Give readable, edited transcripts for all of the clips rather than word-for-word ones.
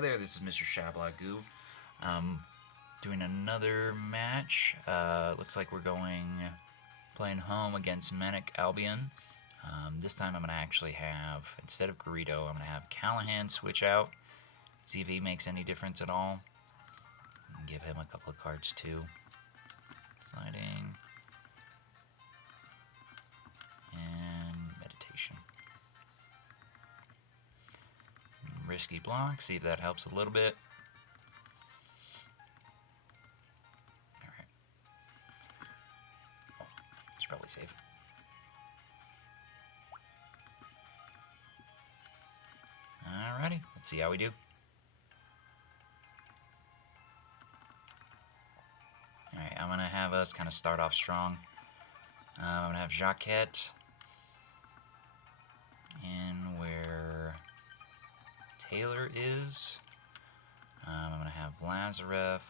Hey there, this is Mr. Shablagoo. Doing another match. Looks like we're playing home against Manic Albion. This time I'm going to actually have, instead of Garrido, I'm going to have Callahan switch out. See if he makes any difference at all. And give him a couple of cards too. Sliding. And meditation. Risky block, see if that helps a little bit. Alright. Oh, it's probably safe. Alrighty, let's see how we do. Alright, I'm going to have us kind of start off strong. I'm going to have Jaquette in where Taylor is. I'm going to have Lazarev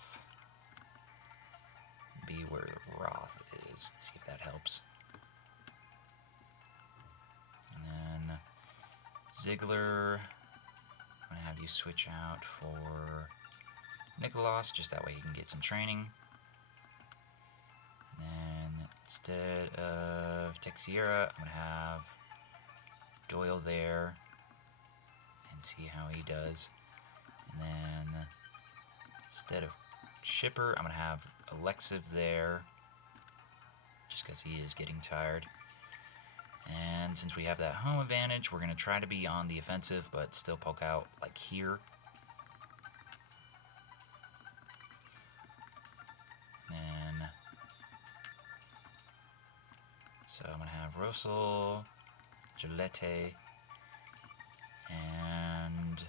be where Roth is. Let's see if that helps. And then Ziggler, I'm going to have you switch out for Nicholas, just that way you can get some training. And then instead of Texiera, I'm going to have Doyle there and see how he does. And then instead of Shipper, I'm going to have Alexiv there just because he is getting tired. And since we have that home advantage, we're going to try to be on the offensive but still poke out like here. And so I'm going to have Russell, Gillette, and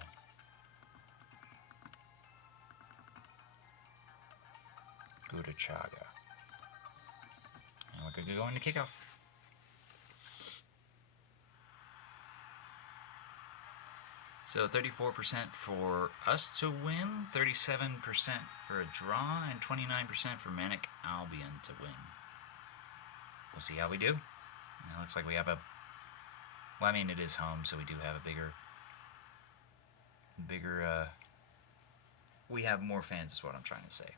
Gudachaga. And we're going to go into kickoff. So 34% for us to win, 37% for a draw, and 29% for Manic Albion to win. We'll see how we do. It looks like we have well, I mean, it is home, so we do have a bigger, we have more fans is what I'm trying to say.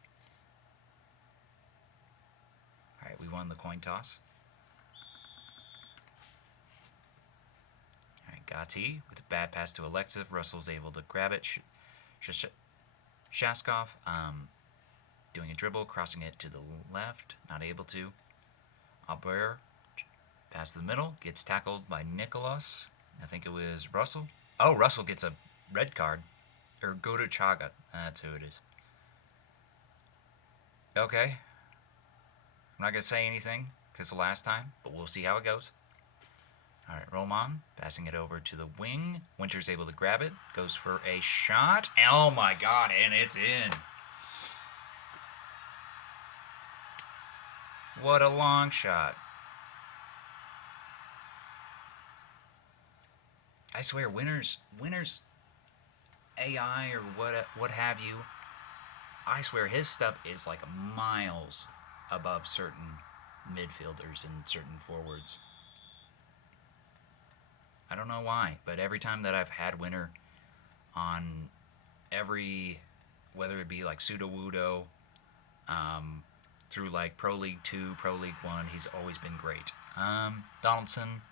Alright, we won the coin toss. Alright, Gatti with a bad pass to Alexiv. Russell's able to grab it. Shaskov doing a dribble, crossing it to the left, not able to. Albert, pass to the middle, gets tackled by Nicholas. I think it was Russell. Oh, Russell gets a red card. Or Gudachaga. That's who it is. Okay. I'm not going to say anything because the last time, but we'll see how it goes. Alright, Roman, passing it over to the wing. Winter's able to grab it, goes for a shot. Oh my god, and it's in. What a long shot. I swear, Winter's AI or what have you, I swear his stuff is like miles above certain midfielders and certain forwards. I don't know why, but every time that I've had Winter on whether it be like Pseudo-Wudo, through like Pro League 2, Pro League 1, he's always been great. Donaldson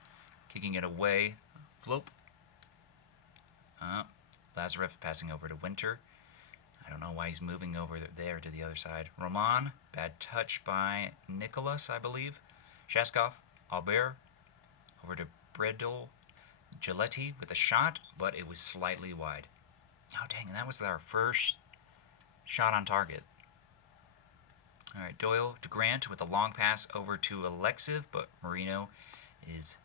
kicking it away. Flope. Lazarev passing over to Winter. I don't know why he's moving over there to the other side. Roman, bad touch by Nicholas, I believe. Shaskov, Albert, over to Bredel. Gillette with a shot, but it was slightly wide. Oh, dang, and that was our first shot on target. Alright, Doyle to Grant with a long pass over to Alexiv, but Marino is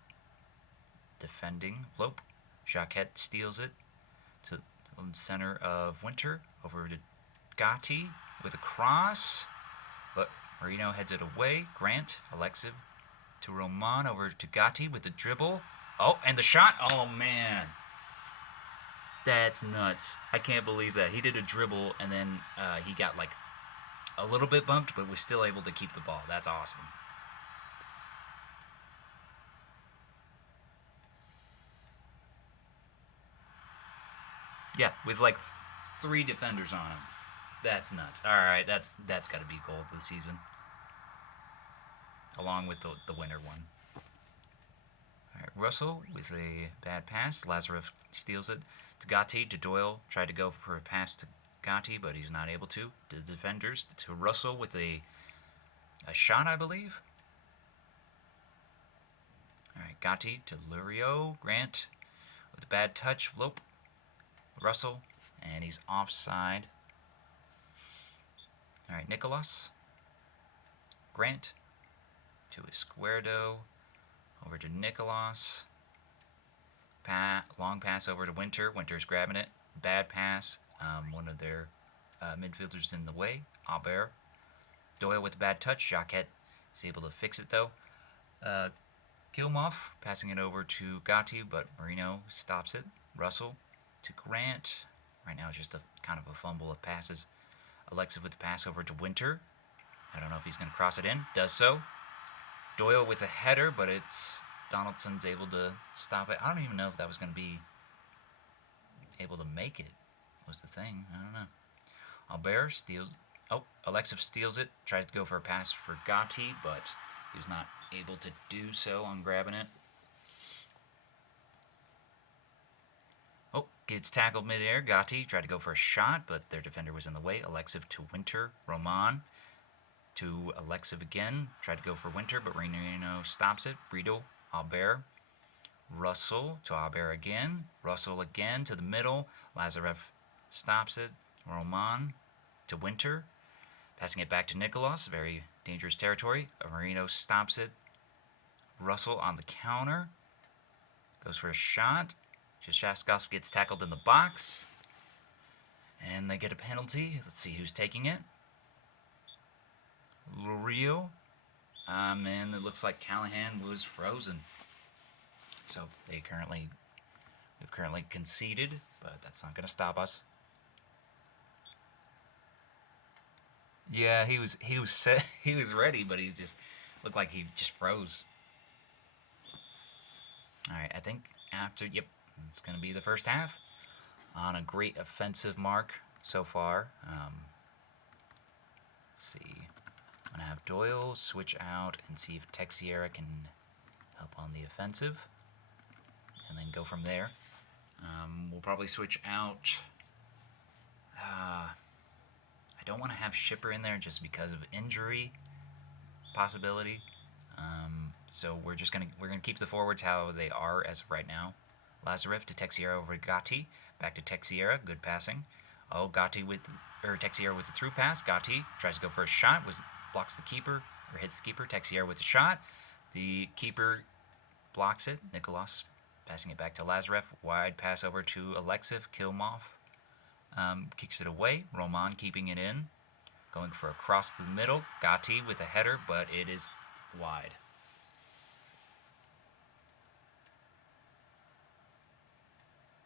defending. Flope. Jaquette steals it to the center of Winter. Over to Gatti with a cross, but Marino heads it away. Grant, Alexiv to Roman, over to Gatti with the dribble. Oh, and the shot. Oh, man. That's nuts. I can't believe that. He did a dribble, and then he got, like, a little bit bumped, but was still able to keep the ball. That's awesome. Yeah, with, like, 3 defenders on him. That's nuts. All right, that's got to be gold this season, along with the winter one. All right, Russell with a bad pass. Lazarev steals it to Gatti, to Doyle. Tried to go for a pass to Gatti, but he's not able to. The defenders to Russell with a shot, I believe. All right, Gatti to Lurio. Grant with a bad touch. Lope. Russell, and he's offside. All right, Nicholas. Grant to Esquerdo. Over to Nicholas. Long pass over to Winter. Winter's grabbing it. Bad pass. One of their midfielders in the way. Albert. Doyle with a bad touch. Jacquet is able to fix it though. Kilmoff passing it over to Gatti, but Marino stops it. Russell to Grant. Right now it's just a kind of a fumble of passes. Alexa with the pass over to Winter. I don't know if he's going to cross it in. Does so. Doyle with a header, but it's Donaldson's able to stop it. I don't even know if that was going to be able to make it, was the thing. I don't know. Albert steals. Oh, Alexa steals it. Tries to go for a pass for Gatti, but he was not able to do so on grabbing it. Oh, gets tackled midair. Gatti tried to go for a shot, but their defender was in the way. Alexiv to Winter. Roman to Alexiv again. Tried to go for Winter, but Reno stops it. Brito, Albert. Russell to Albert again. Russell again to the middle. Lazarev stops it. Roman to Winter. Passing it back to Nicholas. Very dangerous territory. Marino stops it. Russell on the counter. Goes for a shot. Shaskovsky gets tackled in the box. And they get a penalty. Let's see who's taking it. Lurio. And it looks like Callahan was frozen. So we've currently conceded, but that's not going to stop us. Yeah, he was set, he was ready, but he just looked like he just froze. All right, I think yep, it's going to be the first half on a great offensive mark so far. Let's see. I'm going to have Doyle switch out and see if Texiera can help on the offensive, and then go from there. We'll probably switch out. I don't want to have Shipper in there just because of injury possibility. So we're gonna keep the forwards how they are as of right now. Lazarev to Texiera over to Gatti. Back to Texiera. Good passing. Oh, Texiera with the through pass. Gatti tries to go for a shot. Blocks the keeper or hits the keeper. Texiera with the shot. The keeper blocks it. Nicholas passing it back to Lazarev. Wide pass over to Alexiv. Kilmoff kicks it away. Roman keeping it in. Going for a cross to the middle. Gatti with a header, but it is wide.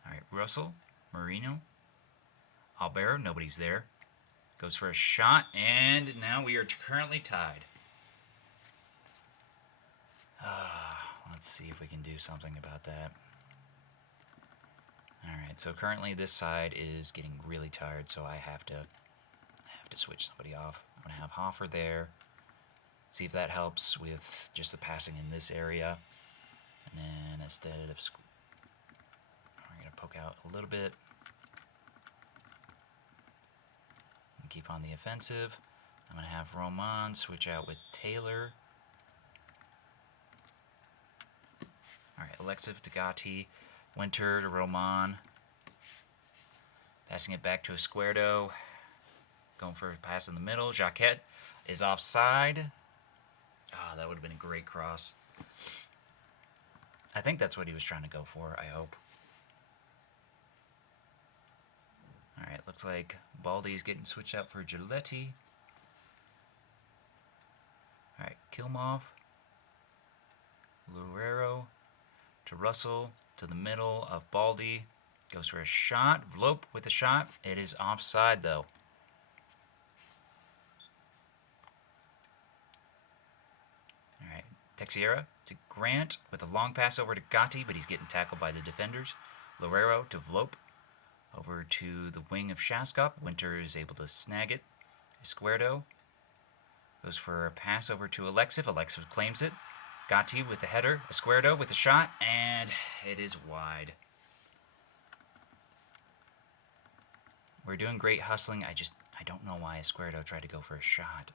All right, Russell, Marino, Albert, nobody's there. Goes for a shot, and now we are currently tied. Let's see if we can do something about that. Alright, so currently this side is getting really tired, so I have to switch somebody off. I'm going to have Hoffer there. See if that helps with just the passing in this area. And then instead of... we're going to poke out a little bit. And keep on the offensive. I'm going to have Roman switch out with Taylor. Alright, Alexiv to Gatti. Winter to Roman. Passing it back to Esquerdo. Going for a pass in the middle. Jacquet is offside. That would have been a great cross. I think that's what he was trying to go for, I hope. Alright, looks like Baldy's getting switched out for Giletti. Alright, Kilmoff. Luero to Russell. To the middle of Baldy. Goes for a shot. Vlope with the shot. It is offside, though. Alright. Texiera to Grant with a long pass over to Gatti, but he's getting tackled by the defenders. Lorero to Vlope. Over to the wing of Shaskov. Winter is able to snag it. Escuerdo goes for a pass over to Alexiv. Alexiv claims it. Gatti with the header. Escuerdo with the shot, and it is wide. We're doing great hustling. I don't know why Escuerdo tried to go for a shot.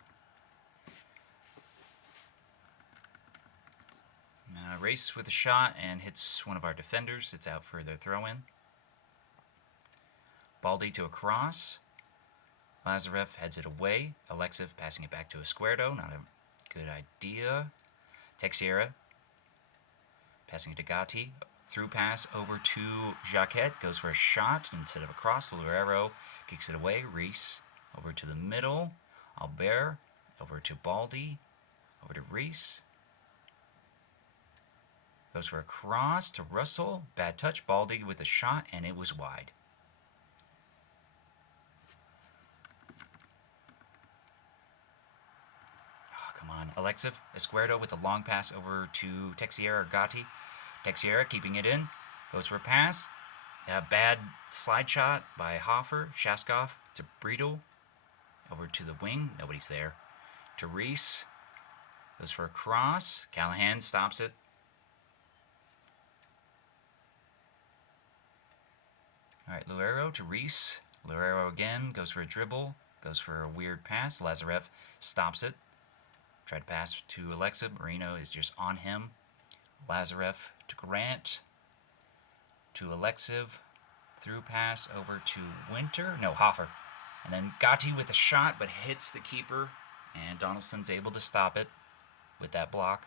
Race with a shot and hits one of our defenders. It's out for their throw-in. Baldi to a cross. Lazarev heads it away. Alexiv passing it back to Escuerdo. Not a good idea. Texiera passing it to Gatti. Through pass over to Jacquet. Goes for a shot instead of a cross. Luero kicks it away. Reese over to the middle. Albert over to Baldi. Over to Reese. Goes for a cross to Russell. Bad touch. Baldi with a shot, and it was wide. Oh, come on. Alexiv. Escuerdo with a long pass over to Texiera or Gatti. Texiera keeping it in. Goes for a pass. A bad slide shot by Hofer. Shaskov to Breedel. Over to the wing. Nobody's there. To Reese. Goes for a cross. Callahan stops it. Alright, Luero to Reese. Luero again. Goes for a dribble. Goes for a weird pass. Lazarev stops it. Tried to pass to Alexa. Marino is just on him. Lazarev to Grant. To Alexiv. Through pass over to Winter. No, Hofer. And then Gatti with a shot, but hits the keeper. And Donaldson's able to stop it with that block.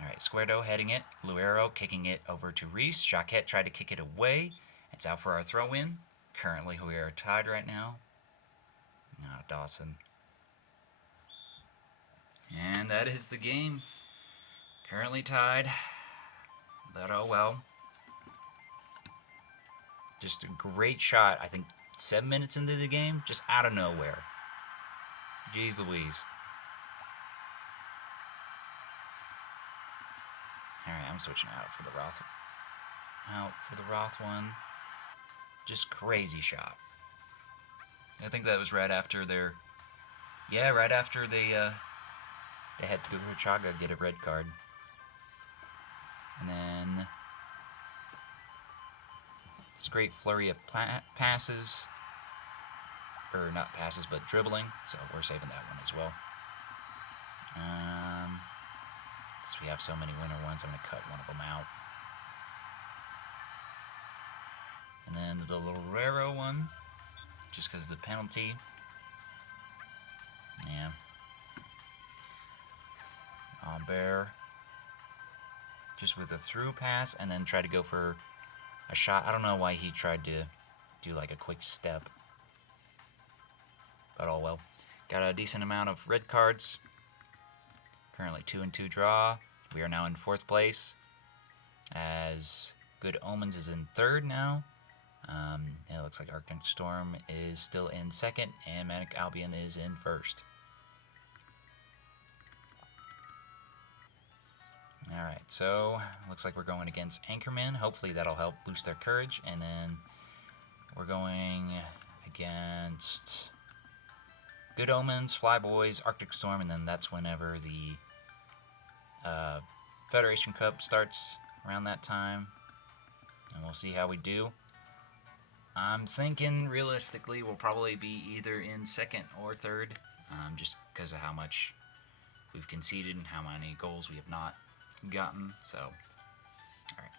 Alright, Escuerdo heading it. Luero kicking it over to Reese. Jacquet tried to kick it away. It's out for our throw-in. Currently, we are tied right now. Now, Dawson. And that is the game. Currently tied. But oh well. Just a great shot. I think 7 minutes into the game, just out of nowhere. Jeez Louise. Alright, I'm switching out for the Roth. One. Just crazy shot. I think that was right after their... Yeah, right after they had to go to Chaga get a red card. And then... This great flurry of passes. Or not passes, but dribbling. So we're saving that one as well. Since we have so many winner ones, I'm going to cut one of them out. And then the Lorero one, just because of the penalty. Yeah. Bear. Just with a through pass, and then try to go for a shot. I don't know why he tried to do like a quick step. But oh well. Got a decent amount of red cards. Currently 2-2 draw. We are now in 4th place. As Good Omens is in 3rd now. It looks like Arctic Storm is still in 2nd. And Manic Albion is in 1st. Alright, so looks like we're going against Anchorman. Hopefully that'll help boost their courage. And then we're going against Good Omens, Flyboys, Arctic Storm, and then that's whenever the Federation Cup starts around that time. And we'll see how we do. I'm thinking realistically we'll probably be either in 2nd or 3rd, just because of how much we've conceded and how many goals we have not gotten. So, alright.